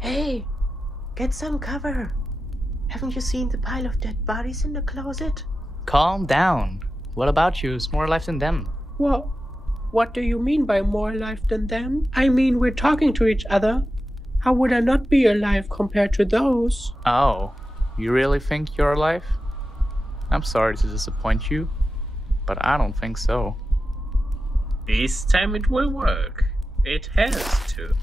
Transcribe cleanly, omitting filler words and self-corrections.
Hey, get some cover. Haven't you seen the pile of dead bodies in the closet? Calm down. What about you? Is more alive than them? Well, what do you mean by more alive than them? I mean, we're talking to each other. How would I not be alive compared to those? Oh, you really think you're alive? I'm sorry to disappoint you, but I don't think so. This time it will work. It has to.